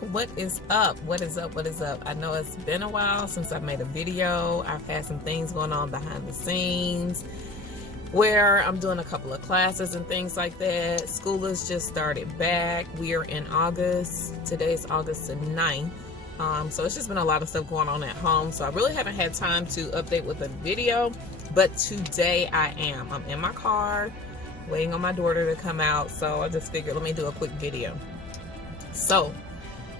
what is up? What is up? What is up? I know it's been a while since I've made a video. I've had some things going on behind the scenes where I'm doing a couple of classes and things like that. School has just started back. We are in August. Today's August the 9th. So it's just been a lot of stuff going on at home. So I really haven't had time to update with a video, but today I am. I'm in my car waiting on my daughter to come out. So I just figured, let me do a quick video. So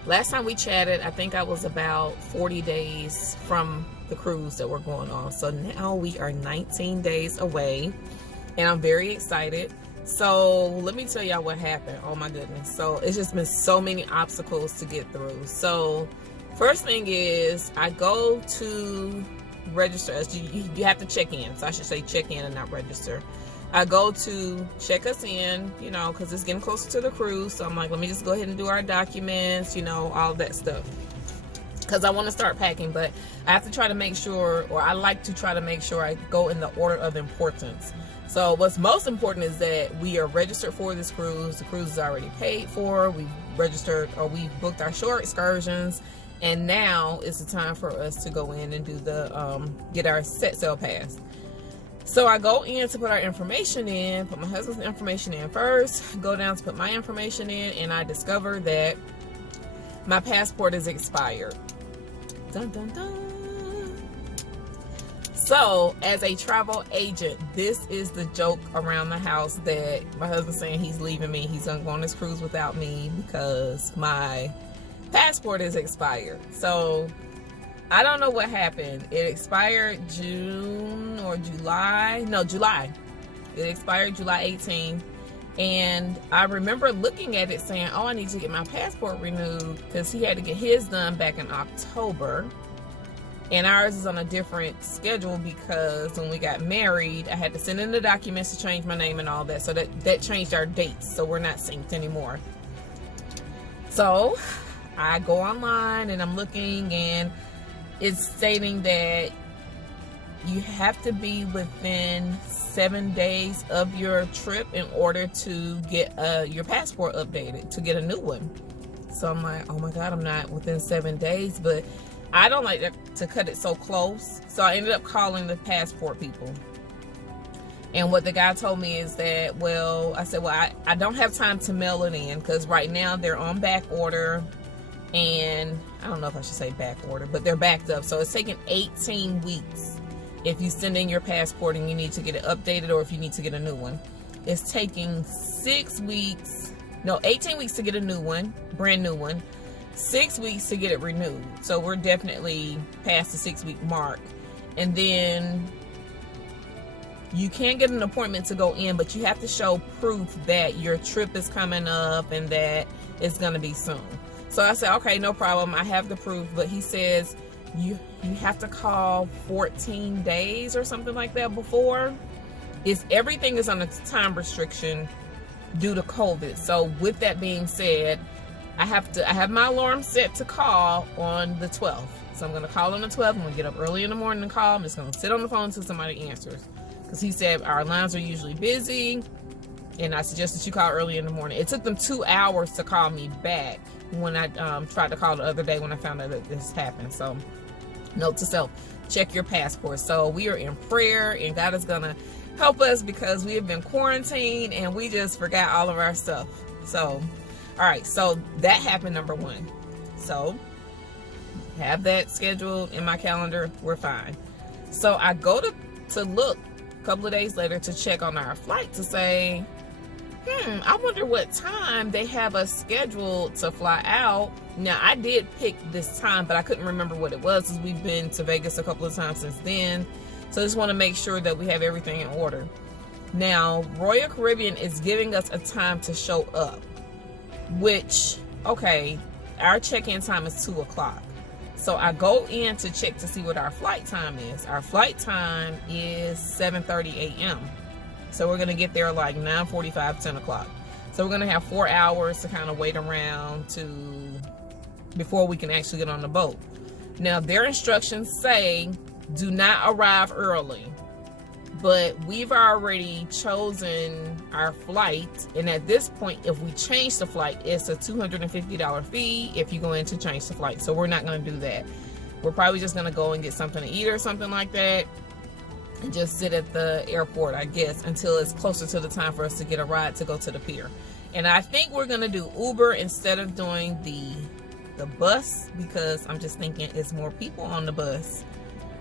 last time we chatted, I think I was about 40 days from the cruise that we're going on. So now we are 19 days away and I'm very excited. So let me tell y'all what happened. Oh my goodness. So it's just been so many obstacles to get through. So first thing is I go to register. You have to check in. So I should say check in and not register. I go to check us in, you know, because it's getting closer to the cruise. So I'm like, let me just go ahead and do our documents, you know, all that stuff. Because I want to start packing, but I have to try to make sure, or I like to try to make sure I go in the order of importance. So what's most important is that we are registered for this cruise. The cruise is already paid for. We've registered, or we've booked our shore excursions. And now is the time for us to go in and do the, get our set sail pass. So I go in to put our information in, put my husband's information in first, go down to put my information in, and I discover that my passport is expired. Dun, dun, dun. So as a travel agent, this is the joke around the house that my husband's saying he's leaving me. He's gonna go on this cruise without me because my passport is expired. So I don't know what happened. It expired June or July. No, July. It expired July 18th. And I remember looking at it saying, oh, I need to get my passport renewed because he had to get his done back in October. And ours is on a different schedule because when we got married, I had to send in the documents to change my name and all that. So that changed our dates. So we're not synced anymore. So I go online and I'm looking, and it's stating that you have to be within 7 days of your trip in order to get your passport updated, to get a new one. So I'm like, oh my God, I'm not within 7 days, but I don't like to cut it so close. So I ended up calling the passport people. And what the guy told me is that, well, I said, well, I don't have time to mail it in because right now they're on back order. And I don't know if I should say back order, but they're backed up. So it's taking 18 weeks if you send in your passport and you need to get it updated, or if you need to get a new one. It's taking 18 weeks to get a new one, brand new one, 6 weeks to get it renewed. So we're definitely past the 6-week mark. And then you can't get an appointment to go in, but you have to show proof that your trip is coming up and that it's going to be soon. So I said, okay, no problem. I have the proof. But he says you have to call 14 days or something like that before. Everything is on a time restriction due to COVID. So with that being said, I have my alarm set to call on the 12th. So I'm going to call on the 12th. I'm going to get up early in the morning and call. I'm just going to sit on the phone until somebody answers. Because he said our lines are usually busy. And I suggested you call early in the morning. It took them 2 hours to call me back when I tried to call the other day when I found out that this happened. So note to self, check your passport. So we are in prayer and God is going to help us because we have been quarantined and we just forgot all of our stuff. So, all right. So that happened, number one. So have that scheduled in my calendar. We're fine. So I go to look a couple of days later to check on our flight to say, I wonder what time they have us scheduled to fly out. Now, I did pick this time, but I couldn't remember what it was because we've been to Vegas a couple of times since then. So I just want to make sure that we have everything in order. Now, Royal Caribbean is giving us a time to show up, which, okay, our check-in time is 2 o'clock. So I go in to check to see what our flight time is. Our flight time is 7:30 a.m. So we're going to get there like 9:45, 10 o'clock. So we're going to have 4 hours to kind of wait around before we can actually get on the boat. Now, their instructions say, do not arrive early. but we've already chosen our flight, and at this point, if we change the flight, it's a $250 fee if you go in to change the flight. So we're not going to do that. We're probably just going to go and get something to eat or something like that and just sit at the airport, I guess, until it's closer to the time for us to get a ride to go to the pier. And I think we're going to do Uber instead of doing the bus, because I'm just thinking it's more people on the bus,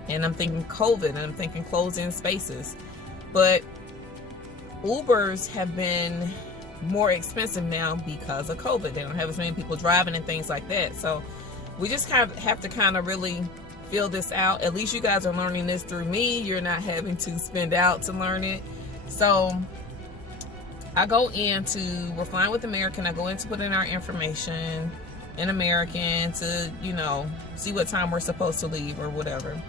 and I'm thinking COVID, and I'm thinking closed-in spaces. But Ubers have been more expensive now because of COVID. They don't have as many people driving and things like that. So we just have to kind of really feel this out. At least you guys are learning this through me. You're not having to spend out to learn it. So I go into, we're flying with American. I go in to put in our information in American to, you know, see what time we're supposed to leave or whatever.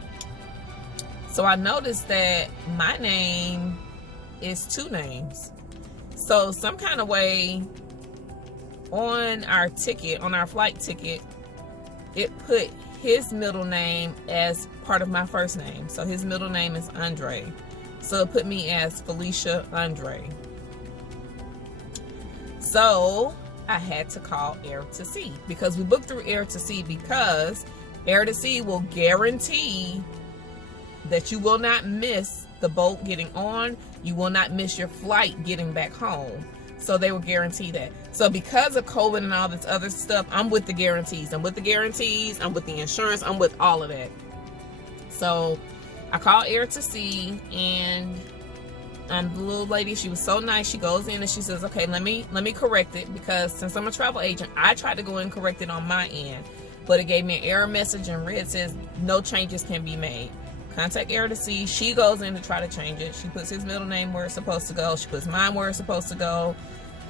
So I noticed that my name is two names. So some kind of way on our ticket, on our flight ticket, it put his middle name as part of my first name. So his middle name is Andre. So it put me as Felicia Andre. So I had to call Air to Sea, because we booked through Air to Sea, because Air to Sea will guarantee that you will not miss the boat getting on. You will not miss your flight getting back home. So they will guarantee that. So because of COVID and all this other stuff, I'm with the guarantees. I'm with the guarantees. I'm with the insurance. I'm with all of that. So I called Air to Sea, and the little lady, she was so nice. She goes in and she says, okay, let me correct it, because since I'm a travel agent, I tried to go in and correct it on my end, but it gave me an error message in red, says no changes can be made. Contact Air to Sea. She goes in to try to change it. She puts his middle name where it's supposed to go. She puts mine where it's supposed to go.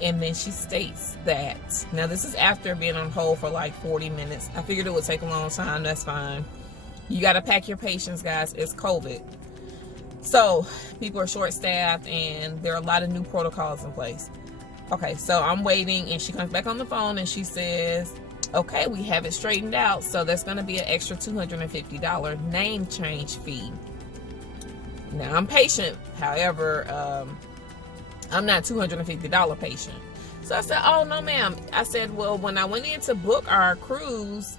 And then she states that, now this is after being on hold for like 40 minutes. I figured it would take a long time. That's fine. You got to pack your patience, guys. It's COVID. So people are short-staffed, and there are a lot of new protocols in place. Okay, so I'm waiting, and she comes back on the phone and she says, okay, we have it straightened out. So there's going to be an extra $250 name change fee. Now I'm patient. However, I'm not $250 patient. So I said, oh no ma'am. I said, well, when I went in to book our cruise,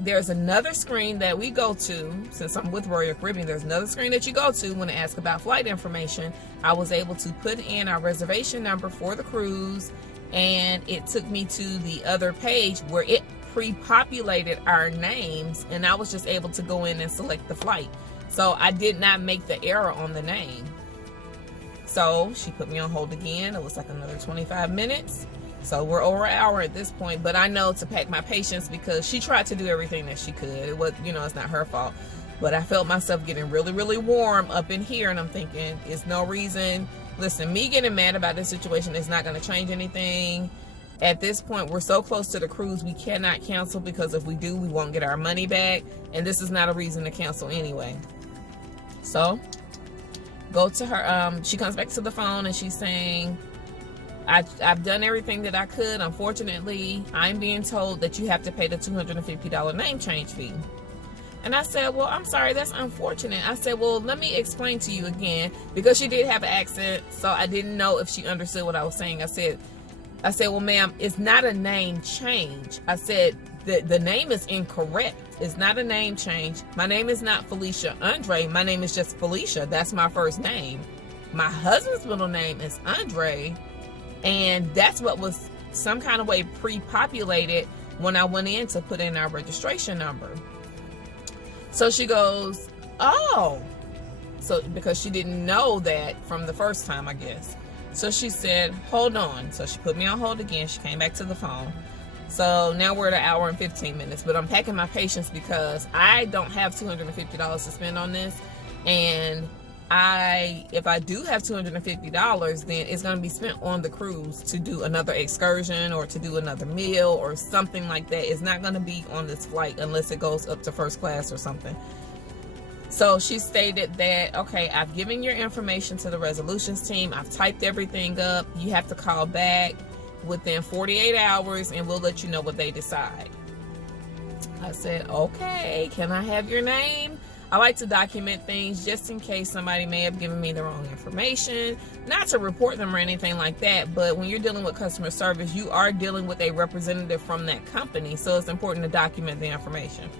there's another screen that we go to. Since I'm with Royal Caribbean, there's another screen that you go to when it asks about flight information. I was able to put in our reservation number for the cruise, and it took me to the other page where it pre-populated our names, and I was just able to go in and select the flight. So I did not make the error on the name. So she put me on hold again. It was like another 25 minutes. So we're over an hour at this point, but I know to pack my patience, because she tried to do everything that she could. It was, you know, it's not her fault. But I felt myself getting really, really warm up in here, and I'm thinking, it's no reason. Listen, me getting mad about this situation is not going to change anything. At this point, we're so close to the cruise, we cannot cancel, because if we do, we won't get our money back. And this is not a reason to cancel anyway. So go to her. She comes back to the phone and she's saying, I've done everything that I could. Unfortunately, I'm being told that you have to pay the $250 name change fee. And I said, well, I'm sorry, that's unfortunate. I said, well, let me explain to you again, because she did have an accent, so I didn't know if she understood what I was saying. I said, well, ma'am, it's not a name change. I said, the name is incorrect. It's not a name change. My name is not Felicia Andre. My name is just Felicia. That's my first name. My husband's middle name is Andre. And that's what was some kind of way pre-populated when I went in to put in our registration number. So she goes, oh. So because she didn't know that from the first time, I guess. So she said, hold on. So she put me on hold again. She came back to the phone. So now we're at an hour and 15 minutes. But I'm packing my patience, because I don't have $250 to spend on this. And if I do have $250, then it's going to be spent on the cruise to do another excursion or to do another meal or something like that. It's not going to be on this flight unless it goes up to first class or something. So she stated that, okay, I've given your information to the resolutions team. I've typed everything up. You have to call back within 48 hours and we'll let you know what they decide. I said, okay, can I have your name? I like to document things just in case somebody may have given me the wrong information. Not to report them or anything like that, but when you're dealing with customer service, you are dealing with a representative from that company, so it's important to document the information.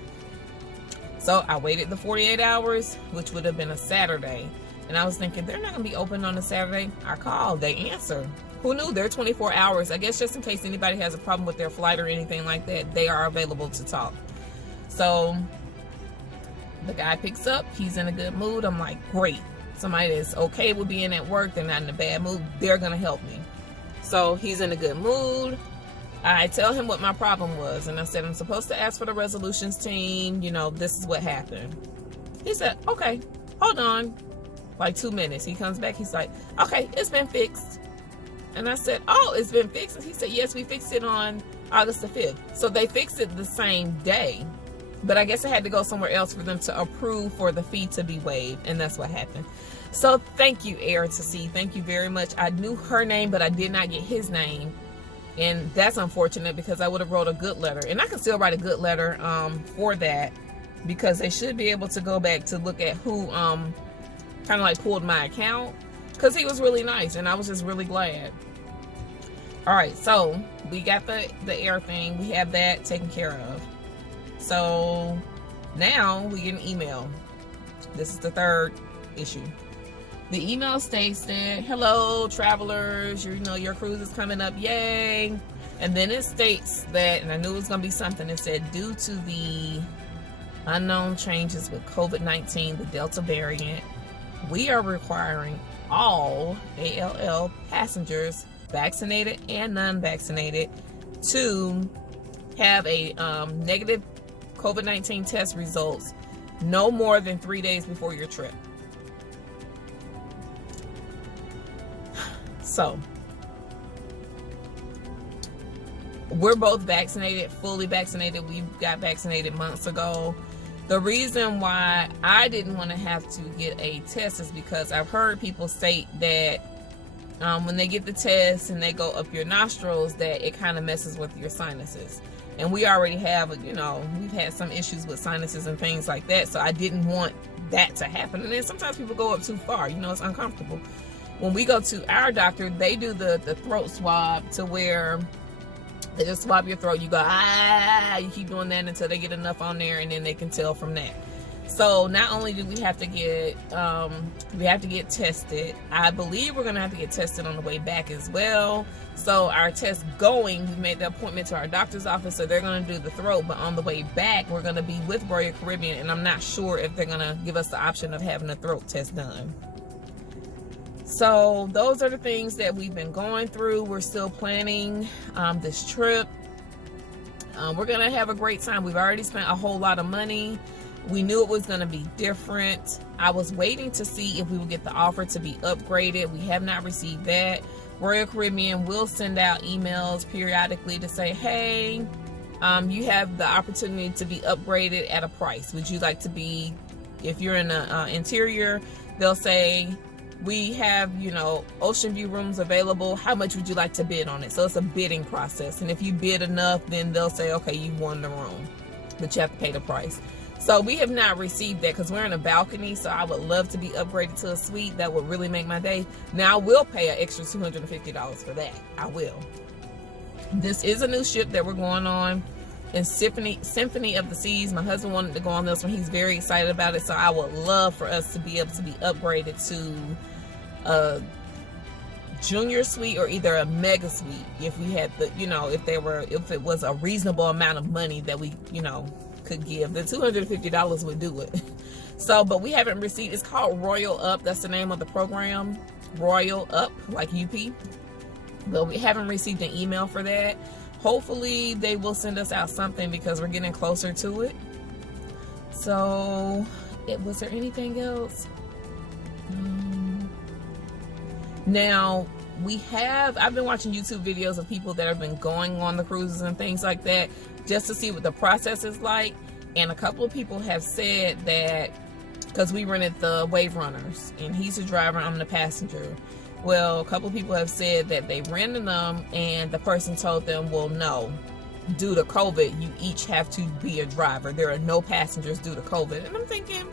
So I waited the 48 hours, which would have been a Saturday, and I was thinking, they're not going to be open on a Saturday. I called, they answered. Who knew? They're 24 hours. I guess just in case anybody has a problem with their flight or anything like that, they are available to talk. So the guy picks up, he's in a good mood. I'm like, great. Somebody that's okay with being at work, they're not in a bad mood, they're gonna help me. So he's in a good mood. I tell him what my problem was, and I said, I'm supposed to ask for the resolutions team, you know, this is what happened. He said, okay, hold on. Like 2 minutes, he comes back, he's like, okay, it's been fixed. And I said, oh, it's been fixed? And he said, yes, we fixed it on August the 5th. So they fixed it the same day. But I guess I had to go somewhere else for them to approve for the fee to be waived, and that's what happened. So thank you, Air to C. Thank you very much. I knew her name, but I did not get his name, and that's unfortunate because I would have wrote a good letter, and I can still write a good letter for that, because they should be able to go back to look at who kind of like pulled my account, because he was really nice, and I was just really glad. All right, so we got the Air thing. We have that taken care of. So now we get an email. This is the third issue. The email states that, hello travelers, you know, your cruise is coming up, yay. And then it states that, and I knew it was gonna be something, it said, due to the unknown changes with COVID-19, the Delta variant, we are requiring all ALL passengers, vaccinated and non-vaccinated, to have a negative COVID-19 test results no more than 3 days before your trip. So we're both vaccinated, fully vaccinated. We got vaccinated months ago. The reason why I didn't want to have to get a test is because I've heard people state that when they get the test and they go up your nostrils, that it kind of messes with your sinuses. And we already have, you know, we've had some issues with sinuses and things like that. So I didn't want that to happen. And then sometimes people go up too far, you know, it's uncomfortable. When we go to our doctor, they do the throat swab, to where they just swab your throat. You go, you keep doing that until they get enough on there, and then they can tell from that. So not only do we have to get tested, I believe we're gonna have to get tested on the way back as well. So our test going, we made the appointment to our doctor's office, so they're gonna do the throat, but on the way back, we're gonna be with Royal Caribbean, and I'm not sure if they're gonna give us the option of having a throat test done. So those are the things that we've been going through. We're still planning this trip. We're gonna have a great time. We've already spent a whole lot of money. We knew it was going to be different. I was waiting to see if we would get the offer to be upgraded. We have not received that. Royal Caribbean will send out emails periodically to say, hey, you have the opportunity to be upgraded at a price. Would you like to be, if you're in the interior, they'll say, we have, you know, ocean view rooms available. How much would you like to bid on it? So it's a bidding process. And if you bid enough, then they'll say, okay, you won the room, but you have to pay the price. So we have not received that because we're in a balcony, so I would love to be upgraded to a suite. That would really make my day. Now I will pay an extra $250 for that. I will. This is a new ship that we're going on, in Symphony of the Seas. My husband wanted to go on this one. He's very excited about it, so I would love for us to be able to be upgraded to a junior suite or either a mega suite, if we had the, you know, if it was a reasonable amount of money that we, you know, could give. The $250 would do it. So, but we haven't received, it's called Royal Up. That's the name of the program. Royal Up, like UP. But we haven't received an email for that. Hopefully they will send us out something because we're getting closer to it. So, was there anything else? Now, I've been watching YouTube videos of people that have been going on the cruises and things like that, just to see what the process is like. And a couple of people have said that, because we rented the Wave Runners, and he's the driver, I'm the passenger. Well, a couple of people have said that they rented them, and the person told them, well, no, due to COVID, you each have to be a driver. There are no passengers due to COVID. And I'm thinking,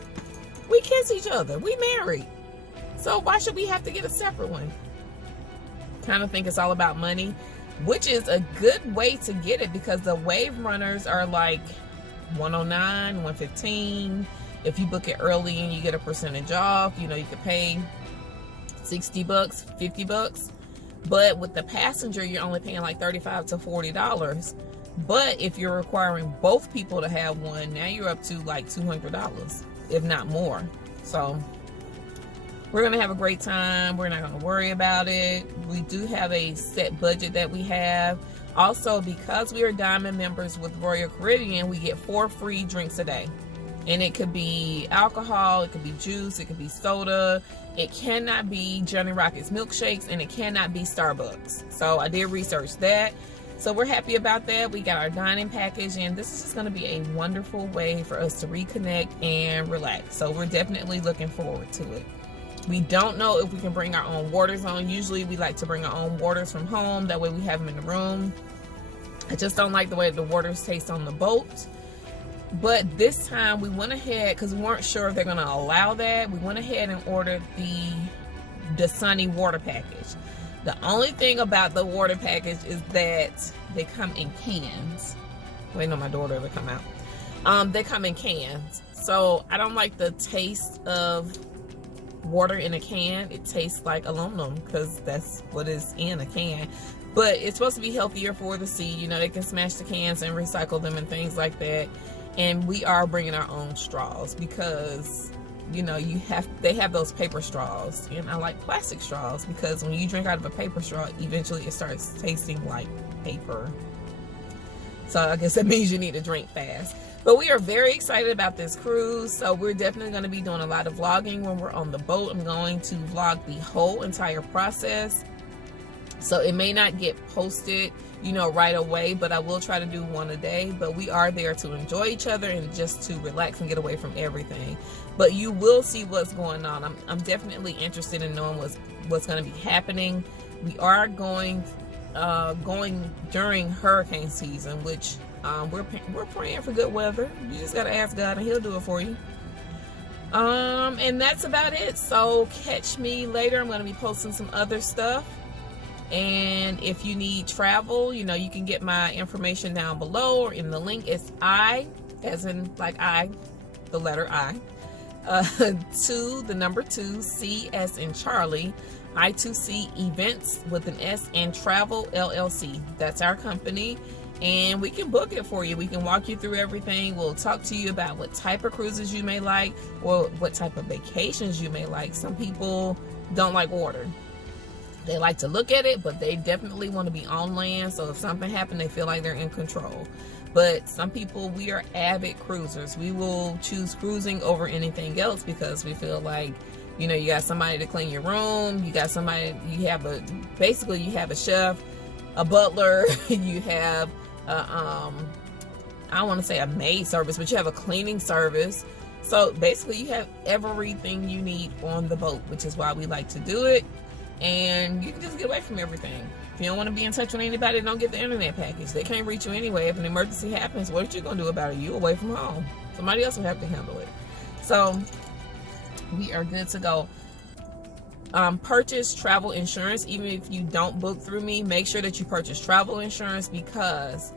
We kiss each other. We married. So why should we have to get a separate one? Kind of think it's all about money, which is a good way to get it because the wave runners are like $109, $115. If you book it early and you get a percentage off, you know, you could pay $60, $50. But with the passenger, you're only paying like $35 to $40. But if you're requiring both people to have one, now you're up to like $200, if not more. So we're going to have a great time. We're not going to worry about it. We do have a set budget that we have. Also, because we are Diamond members with Royal Caribbean, we get 4 free drinks a day. And it could be alcohol, it could be juice, it could be soda. It cannot be Johnny Rockets milkshakes, and it cannot be Starbucks. So I did research that. So we're happy about that. We got our dining package, and this is just going to be a wonderful way for us to reconnect and relax. So we're definitely looking forward to it. We don't know if we can bring our own waters on. Usually we like to bring our own waters from home. That way we have them in the room. I just don't like the way the waters taste on the boat. But this time we went ahead, because we weren't sure if they're going to allow that. We went ahead and ordered the Sunny water package. The only thing about the water package is that they come in cans. Waiting on my daughter to come out. They come in cans. So I don't like the taste of water in a can. It tastes like aluminum because that's what is in a can. But it's supposed to be healthier for the sea. You know, they can smash the cans and recycle them and things like that. And we are bringing our own straws because, you know, they have those paper straws, and I like plastic straws because when you drink out of a paper straw, eventually it starts tasting like paper. So I guess that means you need to drink fast. But we are very excited about this cruise. So we're definitely going to be doing a lot of vlogging when we're on the boat. I'm going to vlog the whole entire process. So it may not get posted, you know, right away, but I will try to do one a day. But we are there to enjoy each other and just to relax and get away from everything. But you will see what's going on. I'm definitely interested in knowing what's going to be happening. We are going during hurricane season, which we're praying for good weather. You just got to ask God and he'll do it for you. And that's about it. So catch me later. I'm going to be posting some other stuff. And if you need travel, you know, you can get my information down below or in the link. It's I, as in like I, the letter I, 2, the number 2, C as in Charlie, I2C Events with an S, and Travel LLC. That's our company. And we can book it for you. We can walk you through everything. We'll talk to you about what type of cruises you may like or what type of vacations you may like. Some people don't like water. They like to look at it, but they definitely want to be on land. So if something happened, they feel like they're in control. But some people, we are avid cruisers. We will choose cruising over anything else because we feel like, you know, you got somebody to clean your room. You got somebody, basically you have a chef, a butler, you have, I don't want to say a maid service, but you have a cleaning service. So basically you have everything you need on the boat, which is why we like to do it. And you can just get away from everything. If you don't want to be in touch with anybody, don't get the internet package. They can't reach you anyway. If an emergency happens, what are you going to do about it? You away from home. Somebody else will have to handle it. So we are good to go. Purchase travel insurance. Even if you don't book through me, make sure that you purchase travel insurance because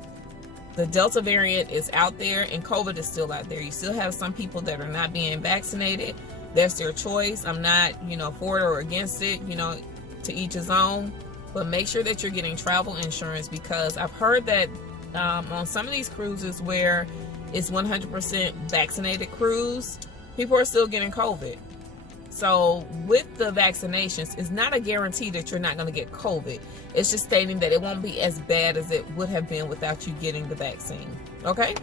the Delta variant is out there and COVID is still out there. You still have some people that are not being vaccinated. That's their choice. I'm not, you know, for it or against it, you know, to each his own. But make sure that you're getting travel insurance because I've heard that on some of these cruises where it's 100% vaccinated cruise, people are still getting COVID. So with the vaccinations, it's not a guarantee that you're not going to get COVID. It's just stating that it won't be as bad as it would have been without you getting the vaccine. Okay?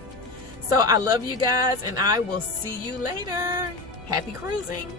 So I love you guys and I will see you later. Happy cruising.